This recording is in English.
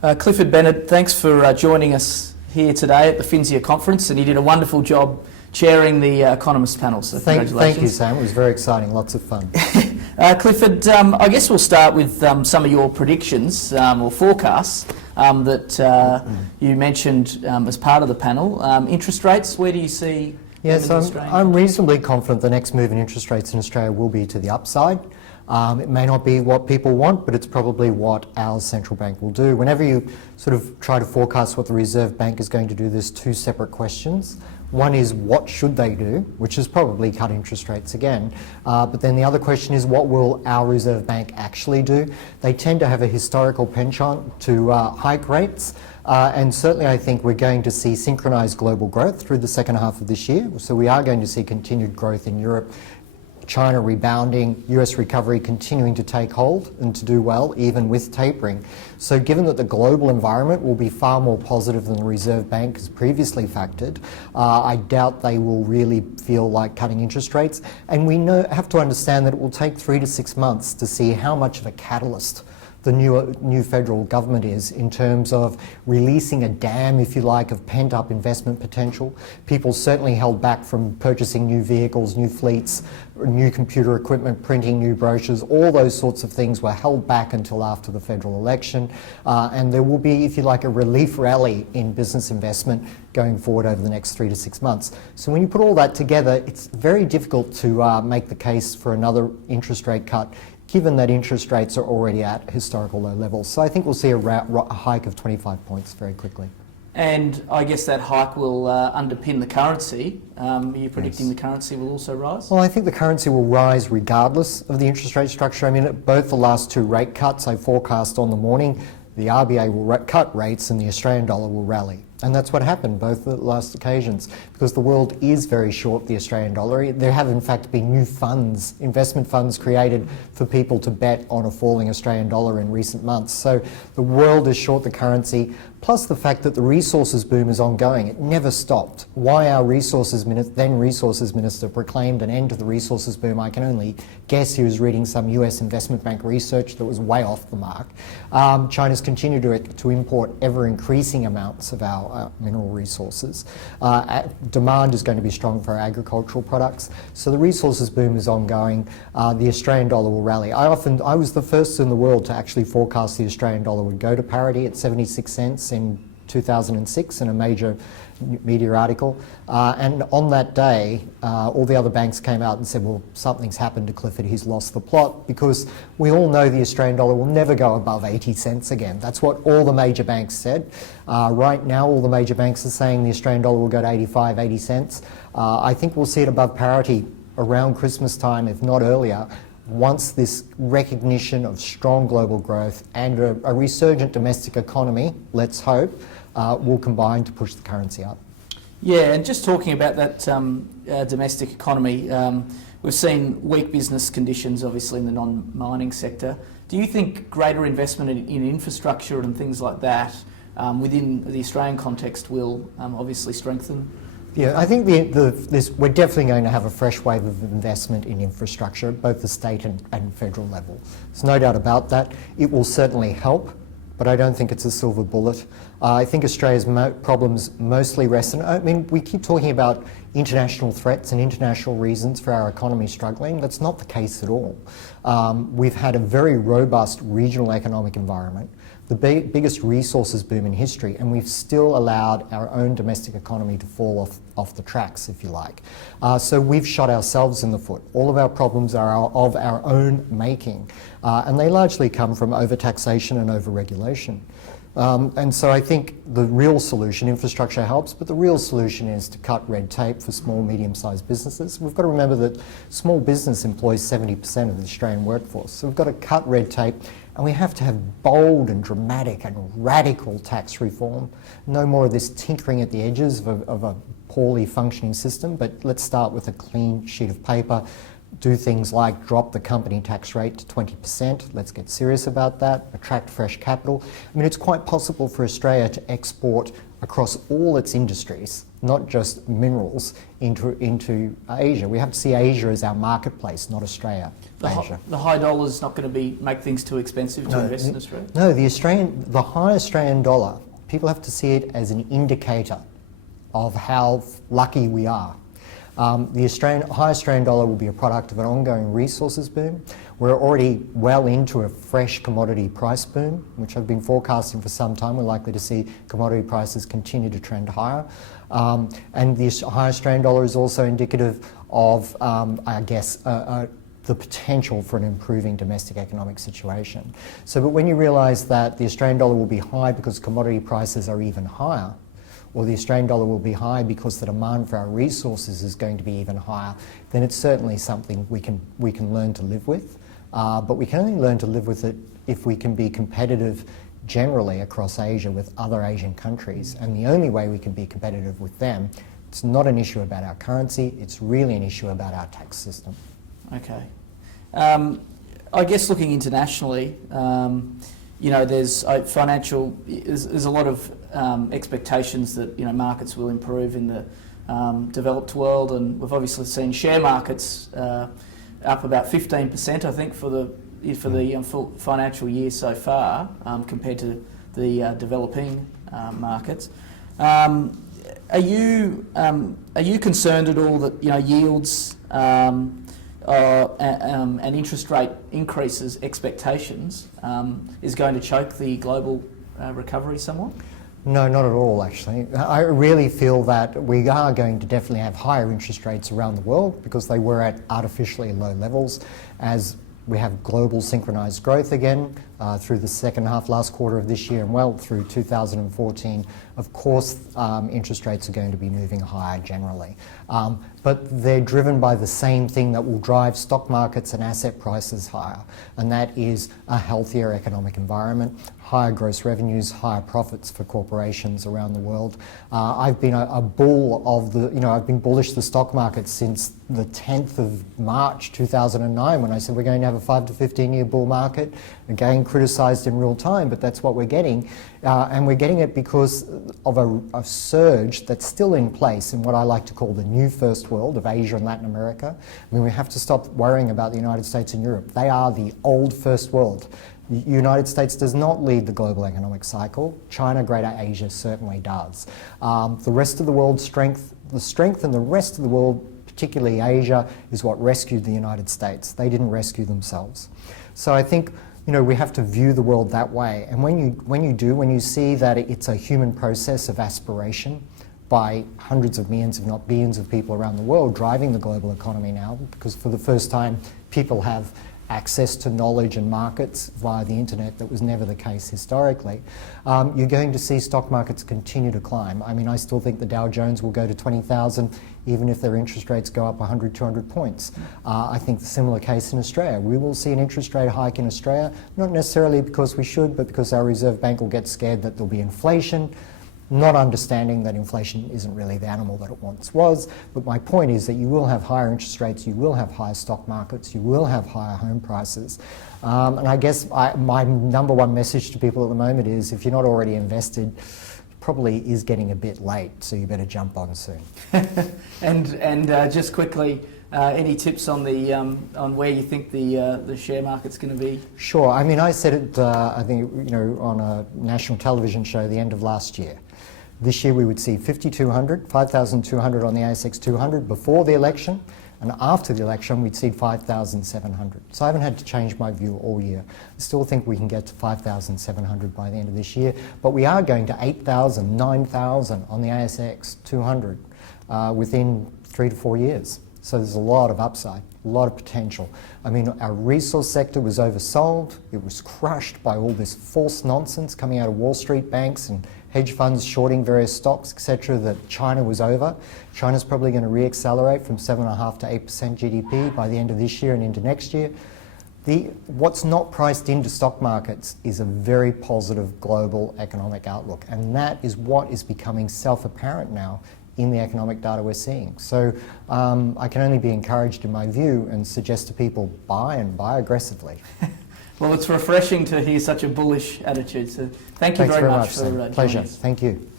Clifford Bennett, thanks for joining us here today at the Finsia conference, and you did a wonderful job chairing the Economist panel, so congratulations. Thank you, Sam. It was very exciting, lots of fun. Clifford, I guess we'll start with some of your predictions or forecasts that you mentioned as part of the panel. Interest rates, where do you see Yes, I'm reasonably confident the next move in interest rates in Australia will be to the upside. It may not be what people want, but it's probably what our central bank will do. Whenever you sort of try to forecast what the Reserve Bank is going to do, there's two separate questions. One is what should they do, which is probably cut interest rates again. But then the other question is what will our Reserve Bank actually do? They tend to have a historical penchant to hike rates. And certainly I think we're going to see synchronised global growth through the second half of this year. So we are going to see continued growth in Europe, China rebounding, US recovery continuing to take hold and to do well, even with tapering. So given that the global environment will be far more positive than the Reserve Bank has previously factored, I doubt they will really feel like cutting interest rates. And we have to understand that it will take 3 to 6 months to see how much of a catalyst the new federal government is in terms of releasing a dam, if you like, of pent-up investment potential. People certainly held back from purchasing new vehicles, new fleets, new computer equipment, printing new brochures. All those sorts of things were held back until after the federal election. And there will be, if you like, a relief rally in business investment going forward over the next 3 to 6 months. So when you put all that together, it's very difficult to make the case for another interest rate cut, given that interest rates are already at historical low levels. So I think we'll see a hike of 25 points very quickly. And I guess that hike will underpin the currency. Are you predicting the currency will also rise? Well, I think the currency will rise regardless of the interest rate structure. I mean, at both the last two rate cuts I forecast on the morning, the RBA will cut rates and the Australian dollar will rally. And that's what happened both the last occasions, because the world is very short the Australian dollar. There have in fact been new funds, investment funds created for people to bet on a falling Australian dollar in recent months. So the world is short the currency, plus the fact that the resources boom is ongoing. It never stopped. Why our then Resources Minister proclaimed an end to the resources boom, I can only guess. He was reading some US investment bank research that was way off the mark. China's continued to import ever-increasing amounts of our mineral resources. Demand is going to be strong for our agricultural products. So the resources boom is ongoing. The Australian dollar will rally. I was the first in the world to actually forecast the Australian dollar would go to parity at 76 cents in 2006 in a major media article. And on that day, all the other banks came out and said, well, something's happened to Clifford, he's lost the plot, because we all know the Australian dollar will never go above 80 cents again. That's what all the major banks said. Right now, all the major banks are saying the Australian dollar will go to 85, 80 cents. I think we'll see it above parity around Christmas time, if not earlier, once this recognition of strong global growth and a resurgent domestic economy, let's hope, will combine to push the currency up. Yeah, and just talking about that domestic economy, we've seen weak business conditions obviously in the non-mining sector. Do you think greater investment in infrastructure and things like that within the Australian context will obviously strengthen? Yeah, I think we're definitely going to have a fresh wave of investment in infrastructure, both the state and federal level. There's no doubt about that. It will certainly help, but I don't think it's a silver bullet. I think Australia's problems mostly rest in, I mean, we keep talking about international threats and international reasons for our economy struggling. That's not the case at all. We've had a very robust regional economic environment, the biggest resources boom in history, and we've still allowed our own domestic economy to fall off the tracks, if you like. So we've shot ourselves in the foot. All of our problems are of our own making, and they largely come from overtaxation and overregulation. And so I think the real solution, infrastructure helps, but the real solution is to cut red tape for small, medium-sized businesses. We've got to remember that small business employs 70% of the Australian workforce. So we've got to cut red tape, and we have to have bold and dramatic and radical tax reform. No more of this tinkering at the edges of a poorly functioning system, but let's start with a clean sheet of paper. Do things like drop the company tax rate to 20%. Let's get serious about that. Attract fresh capital. I mean, it's quite possible for Australia to export across all its industries, not just minerals, into Asia. We have to see Asia as our marketplace, not Australia. The high dollar is not going to make things too expensive to invest in Australia? No, the high Australian dollar, people have to see it as an indicator of how lucky we are. The high Australian dollar will be a product of an ongoing resources boom. We're already well into a fresh commodity price boom, which I've been forecasting for some time. We're likely to see commodity prices continue to trend higher. And the high Australian dollar is also indicative of, I guess, the potential for an improving domestic economic situation. So, but when you realise that the Australian dollar will be high because commodity prices are even higher, or the Australian dollar will be high because the demand for our resources is going to be even higher, then it's certainly something we can learn to live with. But we can only learn to live with it if we can be competitive generally across Asia with other Asian countries. And the only way we can be competitive with them, it's not an issue about our currency, it's really an issue about our tax system. Okay. I guess looking internationally, there's there's a lot of expectations that markets will improve in the developed world, and we've obviously seen share markets up about 15%, I think, for the full financial year so far, compared to the developing markets. Are you concerned at all that yields and interest rate increases expectations is going to choke the global recovery somewhat? No, not at all, actually. I really feel that we are going to definitely have higher interest rates around the world because they were at artificially low levels as we have global synchronised growth again through the second half, last quarter of this year and well through 2014. Of course, interest rates are going to be moving higher generally. But they're driven by the same thing that will drive stock markets and asset prices higher, and that is a healthier economic environment, higher gross revenues, higher profits for corporations around the world. I've been a bull of I've been bullish the stock market since the 10th of March 2009 when I said we're going to have a 5 to 15 year bull market. Again, criticised in real time, but that's what we're getting. And we're getting it because of a surge that's still in place in what I like to call the new first world of Asia and Latin America. I mean, we have to stop worrying about the United States and Europe. They are the old first world. The United States does not lead the global economic cycle. China, Greater Asia certainly does. The rest of the world's strength in the rest of the world, particularly Asia, is what rescued the United States. They didn't rescue themselves. So I think we have to view the world that way. And when you see that it's a human process of aspiration by hundreds of millions, if not billions of people around the world driving the global economy now, because for the first time people have access to knowledge and markets via the internet that was never the case historically, you're going to see stock markets continue to climb. I mean, I still think the Dow Jones will go to 20,000 even if their interest rates go up 100, 200 points. I think the similar case in Australia. We will see an interest rate hike in Australia, not necessarily because we should, but because our Reserve Bank will get scared that there'll be inflation, not understanding that inflation isn't really the animal that it once was. But my point is that you will have higher interest rates, you will have higher stock markets, you will have higher home prices. And I guess my number one message to people at the moment is if you're not already invested, probably is getting a bit late, so you better jump on soon. And just quickly, any tips on the on where you think the share market's going to be? Sure. I mean, I said it. I think on a national television show the end of last year. This year we would see 5,200 on the ASX 200 before the election, and after the election we'd see 5,700. So I haven't had to change my view all year. I still think we can get to 5,700 by the end of this year, but we are going to 8,000, 9,000 on the ASX 200 within 3 to 4 years. So there's a lot of upside, a lot of potential. I mean, our resource sector was oversold. It was crushed by all this false nonsense coming out of Wall Street banks and hedge funds shorting various stocks, etc., that China was over. China's probably going to re-accelerate from 7.5% to 8% GDP by the end of this year and into next year. What's not priced into stock markets is a very positive global economic outlook, and that is what is becoming self-apparent now in the economic data we're seeing. So I can only be encouraged in my view and suggest to people buy and buy aggressively. Well, it's refreshing to hear such a bullish attitude. So thank you very much for Pleasure. Thank you.